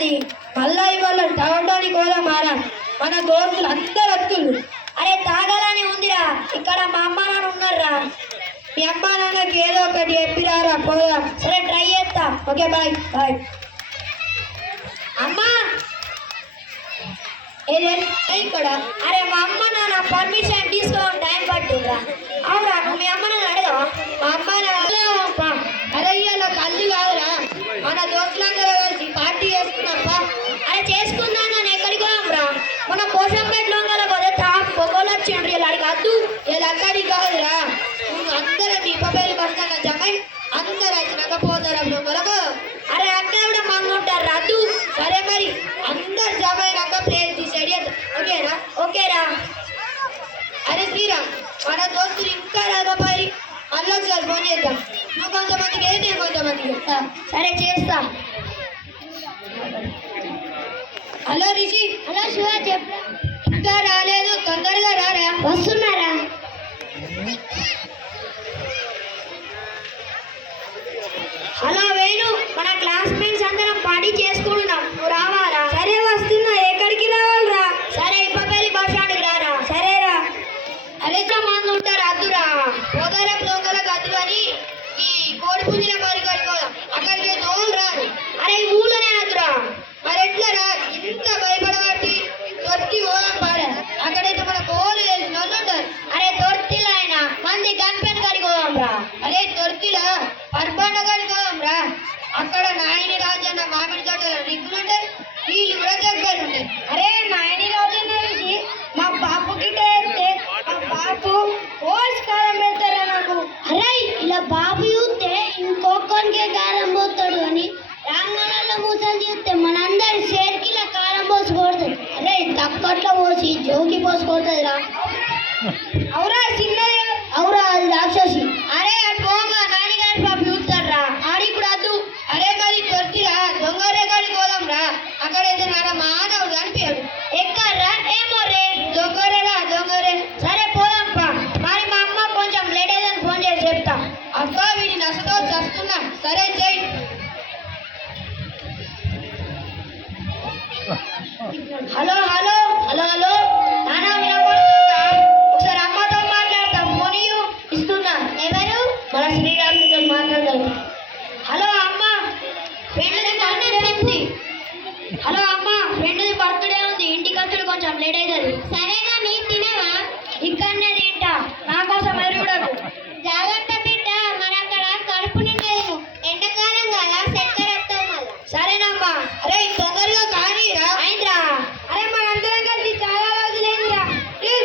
అది మళ్ళా ఇవాళ తాగడానికి కూడా మారా మన దోస్తులు అందరు వస్తులు. అరే తాగాలని ఉందిరా, ఇక్కడ మా అమ్మ నాన్న ఉన్నారా, మీ అమ్మ నాన్నకి ఏదో ఒకటి చెప్పిరారా పోదాం. సరే ట్రై చేస్తా, ఓకే బాయ్ బాయ్. అమ్మా ఇక్కడ అరే మా అమ్మ నాన్న పర్మిషన్ తీసుకోవడం టైం పట్టిందిరా. అవురా నువ్వు మీ అమ్మ నాన్న అడగవా? మా అమ్మ నాన్న అరే ఇలా కళ్ళు కాదురా, మన దోస్తులందరూ కలిసి పార్టీ చేసుకున్నాప్పా. అరే చేసుకుందా నేను ఎక్కడికి పోదాంరా, మన పోషంపేటలో పోతే పొగలు వచ్చిండ్రు. ఇలా అడిగి వద్దు, ఇలా అక్కడికి కాదురా, నువ్వు అందరం దీపపేరు పడతాను జమ్మాయి అందరు వచ్చినాక పోతారా పొగలకు. అరే అక్కడ కూడా మంగ ఉంటారు రద్దు. సరే మరి అందరు జమైనాక ప్లేస్ డిసైడ్ చేద్దాం, ఓకేనా? ఓకేరా. అరే శ్రీరామ్ మన దోస్తులు ఇంకా రాకపోయి మళ్ళీ ఒకసారి ఫోన్ చేద్దాం. నువ్వు కొంతమందికి ఏది నేను కొంతమందికి చెప్తా. సరే చేస్తా. హలో రిషి. హలో శివ చెప్పు. ఇంకా రాలేదు, తొందరగా రారా. వస్తున్నారా? హలో వేణు, మన క్లాస్మేట్స్ అందరం పార్టీ చేసుకుంటున్నాం, నువ్వు రావాలా? సరే వస్తున్నా. ఎక్కడికి రావాలరా? సరే ఇప్పపల్లి బస్ స్టాండ్కి రారా. సరేరా. అరే మంది ఉంటారు అద్దురా, పోతారా దొంగలకు అద్దు అని ఈ కోడి పుంజిన మరి కడుకోదాం, అక్కడికి దోలు రాదు. అరే ఈ ఊళ్ళోనే అద్దురా, మరి ఎట్లరా ఇంత భయపడబట్టి తొట్టి పోదాం పాడే. అక్కడైతే మన కోళ్ళు తెలిసిన వాళ్ళు ఉంటారు. అరే తొట్టిలో ఆయన మంది గన్పెన్ కడుకోదాం రా. అరే తొట్టిలా పర్బండ కడుకోదాం రా. అక్కడ నాయని రాజన్న మామిడి తోటలో రిగ్గులుంటాయి, వీళ్ళు కూడా దగ్గర ఉంటాయి. అరే నాయని రాజన్న చూసి మా బాపుకి వేస్తే మా బాపు ఓల్స్ కారం పెడతారా నాకు. అరే ఇలా బాబు చూస్తే ఇంకొకరికే కారం పోతాడు అని రాంగణంలో మూసలు చూస్తే మనందరి షేర్కిలా కారం పోసి కొడుతుంది. అరే తక్కట్లో పోసి జోకి పోసి కొడుతుంది రా. అవురా చిన్నది, అవురా అది రాక్షసి. అరే అటు పోగా నాన్నగారి బాబు చూస్తాడు రా, ఆడికి కూడా వద్దు. అరే మరి దొరికిరా దొంగరే కాడికి పోదాం రా. అక్కడైతే నాడ మానవుడు అనిపించాడు. ఎక్కడ్రా? ఏమో రే దొంగరేరా దొంగరే. సరే పోదాంపా. మరి మా అమ్మ కొంచెం లేట్ అయ్యిందని ఫోన్ చేసి చెప్తా. అబ్బా వీడి నష్టతో చస్తున్నా. సరే చెయ్యి. హలో హలో హలో హలో నానా వినపడుతుందా? ఒకసారి అమ్మతో మాట్లాడతాం, ఫోనియు ఇస్తున్నా. ఎవరు? మన శ్రీరాముతో మాట్లాడతాం. హలో అమ్మ, ఫ్రెండ్ది బర్త్డే ఉంది. హలో అమ్మ, ఫ్రెండ్ది బర్త్డే ఉంది, ఇంటికి వచ్చుడు కొంచెం లేట్ అవుతుంది. సరేనా, నీకు తినవా? ఇక్కడనే తింటా, నా కోసం ఎరుగుడకు. జాగ్రత్త బిడ్డ, మరి అక్కడ కడుపు నిండేది, ఎండాకాలం కదా చక్కెర వస్తాం మళ్ళా. సరేనమ్మా. అరే తొందరగా కానీ రా. అయిందిరా. అరే మనందరం కలిసి చాలా రోజులైందిరా,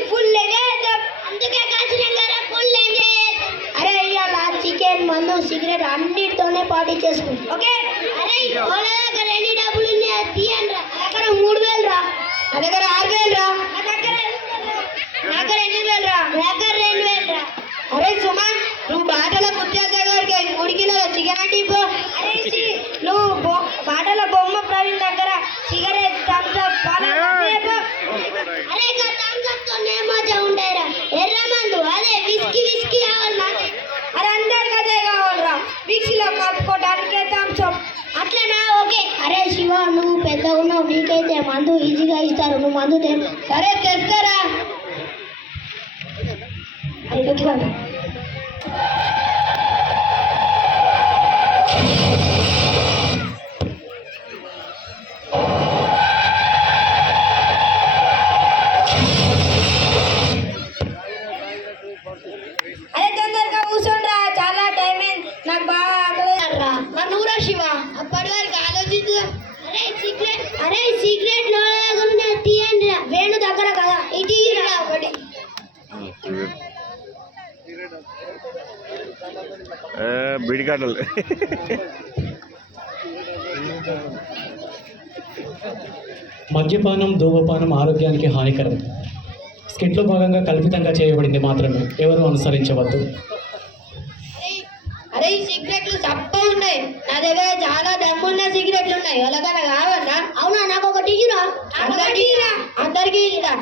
ఫుల్ ఎంజాయ్ చేద్దాం. అందుకే కలిసినాం కదా, ఫుల్ ఎంజాయ్ చేద్దాం. అరే ఇవాళ చికెన్ మందు సిగరెట్ అన్నిటితోనే పార్టీ చేసుకుంటాం, ఓకే? అరే వాళ్ళ దగ్గర ఎన్ని డబ్బులు ఉన్నాయో తీయండి రా. అక్కడ 3000 రా, నా దగ్గర 6000 రా, నా దగ్గర 8000 రా, నా దగ్గర 2000 రా. అరే సుమన్, నువ్వు బాటల ముత్యాల దగ్గరికి 3 కిలోల చికెన్ అంటే ఇవ్వు. అరే నువ్వు బాటల బొమ్మ ప్రవీణ్ దగ్గర సిగరెట్ థమ్స్అప్ పాలు. అరే థమ్స్అప్ తోనే మజా ఉండేరా. ఎర్ర మందు అదే విస్కీ విస్కీ కావాలి నాకు. అరే అందరికి అదే కావాలరా, మిక్సీలో కలుపుకోవడానికి థమ్స్అప్. అట్లనా, ఓకే. అరే శివ, నువ్వు పెద్దగా ఉన్నావు, నీకైతే మందు ఈజీగా ఇస్తారు, నువ్వు మందు తే. సరే తెస్తారా. అరే తొందరగా కూర్చోండిరా, చాలా టైం అయింది, నాకు బాగా ఆకలిరా. మరి నువ్వురా శివ, అప్పటి వరకు ఆలోచించు. అరే సీక్రెట్ లోకుండా తీయండి రా. వేణు దగ్గర కదా, ఇటు రా ఒకటి. బిడికాటలు మద్యపానం ధూమపానం ఆరోగ్యానికి హానికరం. స్కిట్లో భాగంగా కల్పితంగా చేయబడింది మాత్రమే, ఎవరు అనుసరించవద్దు. అరే ఈ సిగరెట్లు చప్ప ఉన్నాయి, నా దగ్గర చాలా దమ్మున్న సిగరెట్లు ఉన్నాయి, అలాగలా కావన్నా? అవునా, నాకు ఒకటి ఇరా. అందరికీ ఇరా.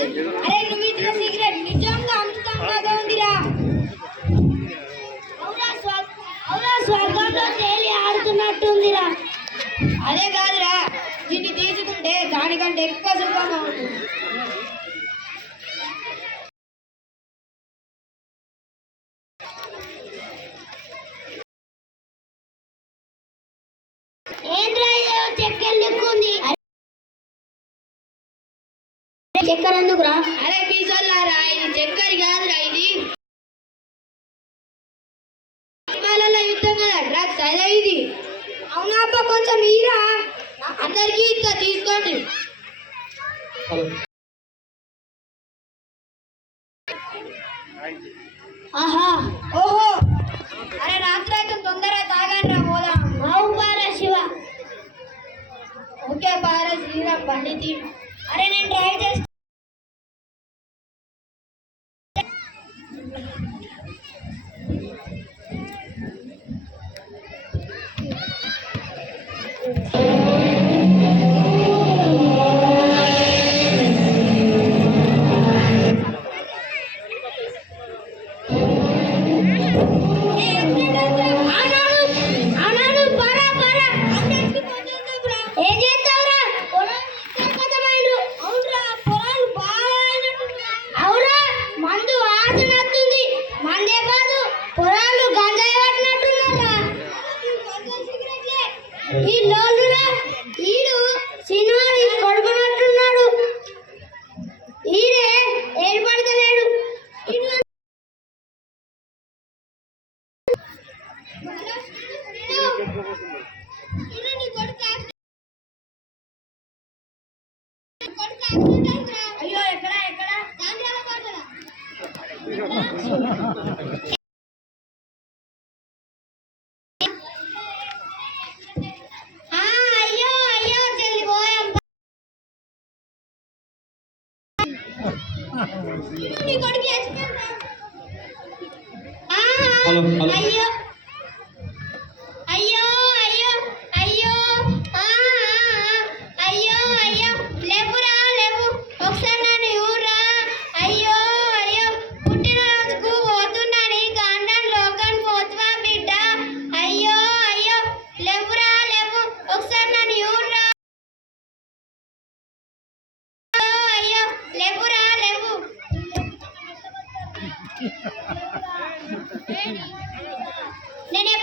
ఉంటది. అరే నువ్వు ఇచ్చిన సిగరెట్ నిజంగా అమృతంలాగా ఉందిరా. అవునా స్వర్గంలో తేలి ఆడుతున్నట్టుందిరా. అదే కాదురా, దీన్ని తీసుకుంటే దానికంటే ఎక్కువ సుఖంగా ఉంటుంది. చక్కెర ఎందుకురా? అరే పీసోళ్ళారా, ఇది చక్కెర కాదురా, ఇది సినిమాలలో యుద్ధం కదా, డ్రగ్స్ అదే ఇది. అవునా అప్ప, కొంచెం ఈరా, అందరికీ ఇస్తా తీసుకోండి. హలో ఆహా ఓహో, అరే రాత్రి అయితే తొందరగా తాగండి రా, పోదాం. అవు పారా శివ. ఓకే పారా శ్రీరామ్ పండితి. అరే నేను డ్రైవ్ చేస్తా. అయ్యో ఎక్కడ ఎక్కడ అయ్యో అయ్యో చెల్లి పోయాం. నీ కొడుకు హలో హలో అయ్యో అయ్యో అయ్యో అయ్యో అయ్యో అయ్యో లేవురా లేవు, ఒకసారి నన్ను ఊరా. అయ్యో అయ్యో పుట్టినరోజుకు పోతున్నాను, కాండం లోకన్ పోతువా బిడ్డ. అయ్యో అయ్యో లేవురా లేవు, ఒకసారి నన్ను ఊరా. అయ్యో లేవురా లేవు. నేను